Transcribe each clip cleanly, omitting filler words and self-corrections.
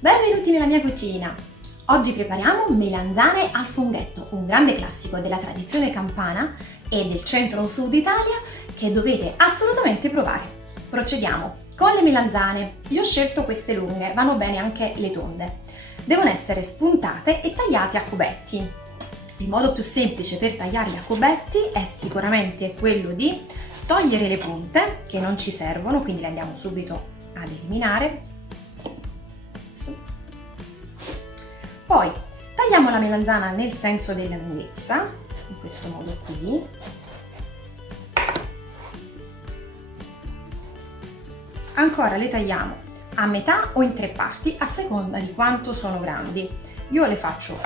Benvenuti nella mia cucina! Oggi prepariamo melanzane al funghetto, un grande classico della tradizione campana e del centro-sud Italia che dovete assolutamente provare. Procediamo con le melanzane. Io ho scelto queste lunghe, vanno bene anche le tonde. Devono essere spuntate e tagliate a cubetti. Il modo più semplice per tagliarli a cubetti è sicuramente quello di togliere le punte che non ci servono, quindi le andiamo subito ad eliminare. Poi tagliamo la melanzana nel senso della lunghezza, in questo modo qui. Ancora le tagliamo a metà o in tre parti a seconda di quanto sono grandi. Io le faccio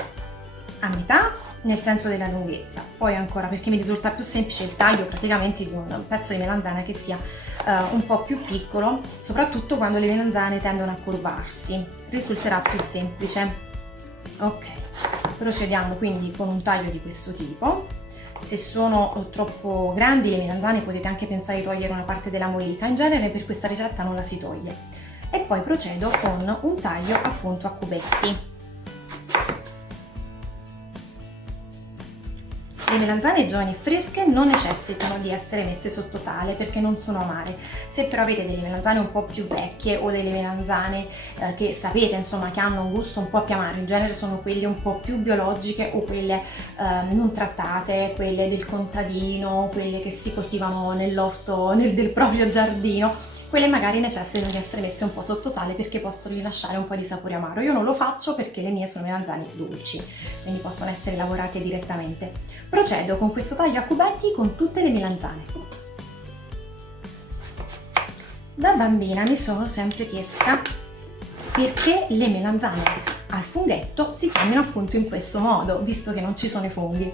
a metà nel senso della lunghezza, poi ancora perché mi risulta più semplice il taglio praticamente di un pezzo di melanzana che sia un po' più piccolo, soprattutto quando le melanzane tendono a curvarsi, risulterà più semplice. Ok, procediamo quindi con un taglio di questo tipo. Se sono troppo grandi le melanzane potete anche pensare di togliere una parte della molica, in genere per questa ricetta non la si toglie. E poi procedo con un taglio appunto a cubetti. Le melanzane giovani e fresche non necessitano di essere messe sotto sale perché non sono amare. Se però avete delle melanzane un po' più vecchie o delle melanzane che sapete insomma che hanno un gusto un po' più amaro, in genere sono quelle un po' più biologiche o quelle non trattate, quelle del contadino, quelle che si coltivano nell'orto del proprio giardino, quelle magari necessitano di essere messe un po' sotto sale perché possono rilasciare un po' di sapore amaro. Io non lo faccio perché le mie sono melanzane dolci, quindi possono essere lavorate direttamente. Procedo con questo taglio a cubetti con tutte le melanzane. Da bambina mi sono sempre chiesta perché le melanzane al funghetto si chiamino appunto in questo modo, visto che non ci sono i funghi.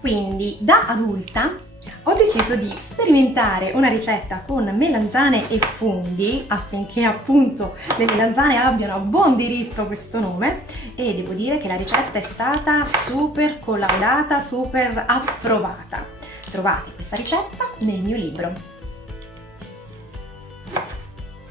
Quindi da adulta ho deciso di sperimentare una ricetta con melanzane e funghi affinché appunto le melanzane abbiano a buon diritto questo nome, e devo dire che la ricetta è stata super collaudata, super approvata. Trovate questa ricetta nel mio libro.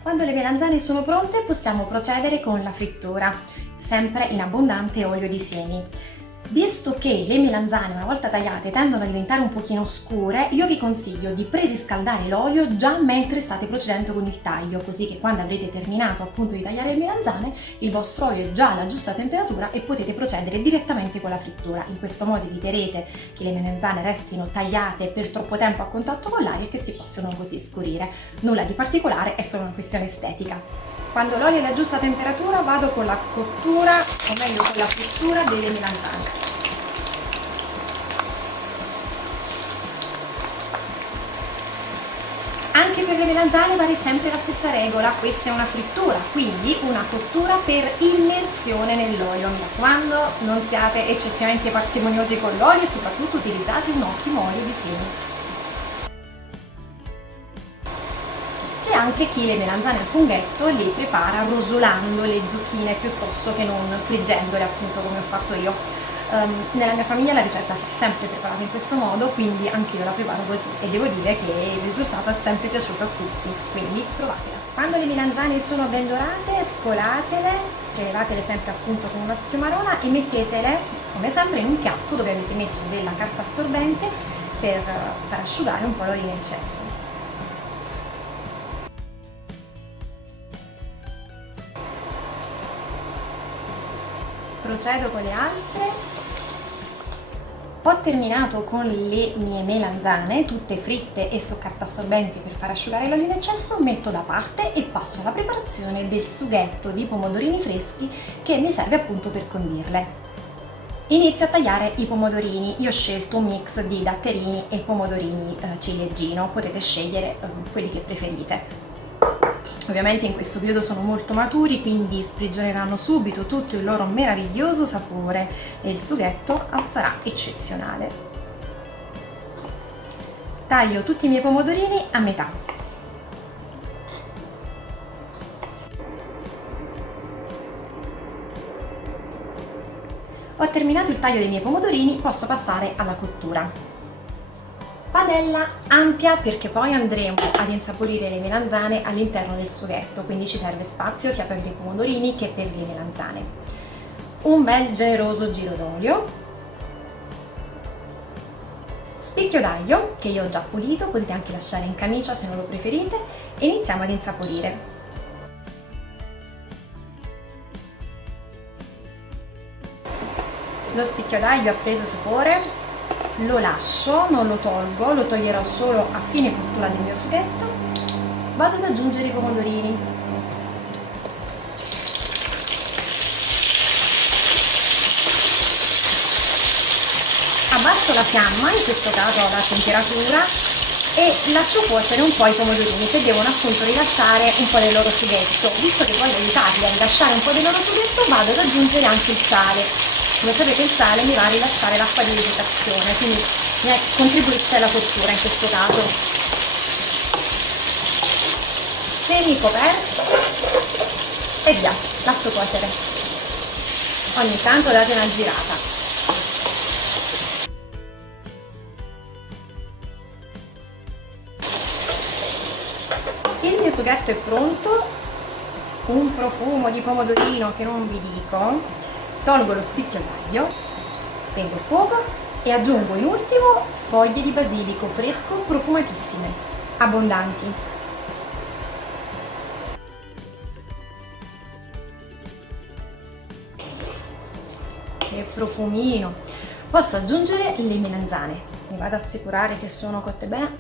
Quando le melanzane sono pronte possiamo procedere con la frittura, sempre in abbondante olio di semi. Visto che le melanzane una volta tagliate tendono a diventare un pochino scure, io vi consiglio di preriscaldare l'olio già mentre state procedendo con il taglio, così che quando avrete terminato appunto di tagliare le melanzane il vostro olio è già alla giusta temperatura e potete procedere direttamente con la frittura. In questo modo eviterete che le melanzane restino tagliate per troppo tempo a contatto con l'aria e che si possano così scurire. Nulla di particolare, è solo una questione estetica. Quando l'olio è alla giusta temperatura vado con la cottura, o meglio con la frittura delle melanzane. Anche per le melanzane vale sempre la stessa regola, questa è una frittura, quindi una cottura per immersione nell'olio. Mi raccomando, non siate eccessivamente parsimoniosi con l'olio e soprattutto utilizzate un ottimo olio di semi. C'è anche chi le melanzane al funghetto le prepara rosolando le zucchine piuttosto che non friggendole, appunto come ho fatto io. Nella mia famiglia la ricetta si è sempre preparata in questo modo, quindi anche io la preparo così e devo dire che il risultato è sempre piaciuto a tutti, quindi provatela. Quando le melanzane sono ben dorate, scolatele, prelevatele sempre appunto con una schiumarona e mettetele come sempre in un piatto dove avete messo della carta assorbente per far asciugare un po' l'olio in eccesso. Procedo con le altre. Ho terminato con le mie melanzane, tutte fritte e su carta assorbente per far asciugare l'olio in eccesso, metto da parte e passo alla preparazione del sughetto di pomodorini freschi che mi serve appunto per condirle. Inizio a tagliare i pomodorini, io ho scelto un mix di datterini e pomodorini ciliegino, potete scegliere quelli che preferite. Ovviamente in questo periodo sono molto maturi, quindi sprigioneranno subito tutto il loro meraviglioso sapore e il sughetto sarà eccezionale. Taglio tutti i miei pomodorini a metà. Ho terminato il taglio dei miei pomodorini, posso passare alla cottura. padella ampia perché poi andremo ad insaporire le melanzane all'interno del sughetto, quindi ci serve spazio sia per i pomodorini che per le melanzane. Un bel generoso giro d'olio, spicchio d'aglio che io ho già pulito, potete anche lasciare in camicia se non lo preferite, e iniziamo ad insaporire. Lo spicchio d'aglio ha preso sapore, lo lascio, non lo tolgo, lo toglierò solo a fine cottura del mio sughetto. Vado ad aggiungere i pomodorini. Abbasso la fiamma, in questo caso la temperatura, e lascio cuocere un po' i pomodorini che devono appunto rilasciare un po' del loro sughetto. Visto che voglio aiutarli a rilasciare un po' del loro sughetto, vado ad aggiungere anche il sale. Come sapete il sale mi va a rilasciare l'acqua di vegetazione, quindi contribuisce alla cottura in questo caso. Semi coperti e via, lascio cuocere. Ogni tanto date una girata. Il mio sughetto è pronto, un profumo di pomodorino che non vi dico. Tolgo lo spicchio d'aglio, spengo il fuoco e aggiungo in ultimo foglie di basilico fresco profumatissime, abbondanti. Che profumino! Posso aggiungere le melanzane. Mi vado ad assicurare che sono cotte bene.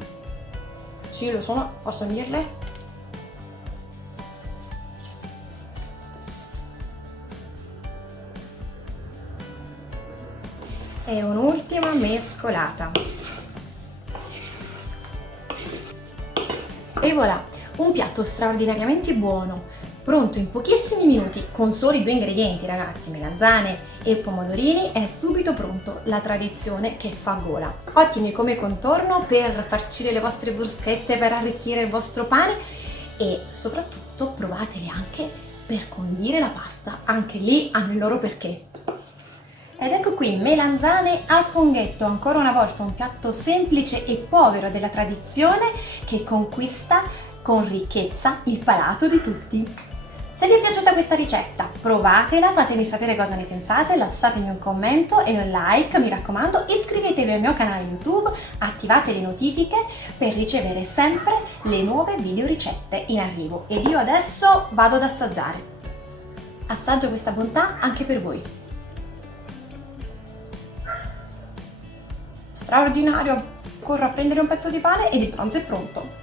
Sì, lo sono, posso dirle. E un'ultima mescolata. E voilà, un piatto straordinariamente buono, pronto in pochissimi minuti con soli 2 ingredienti, ragazzi, melanzane e pomodorini. È subito pronto, la tradizione che fa gola. Ottimi come contorno per farcire le vostre bruschette, per arricchire il vostro pane, e soprattutto provateli anche per condire la pasta, anche lì hanno il loro perché. Ed ecco qui, melanzane al funghetto, ancora una volta un piatto semplice e povero della tradizione che conquista con ricchezza il palato di tutti. Se vi è piaciuta questa ricetta, provatela, fatemi sapere cosa ne pensate, lasciatemi un commento e un like, mi raccomando, iscrivetevi al mio canale YouTube, attivate le notifiche per ricevere sempre le nuove video ricette in arrivo. Ed io adesso vado ad assaggiare. Assaggio questa bontà anche per voi. Straordinario! Corro a prendere un pezzo di pane ed il pranzo è pronto.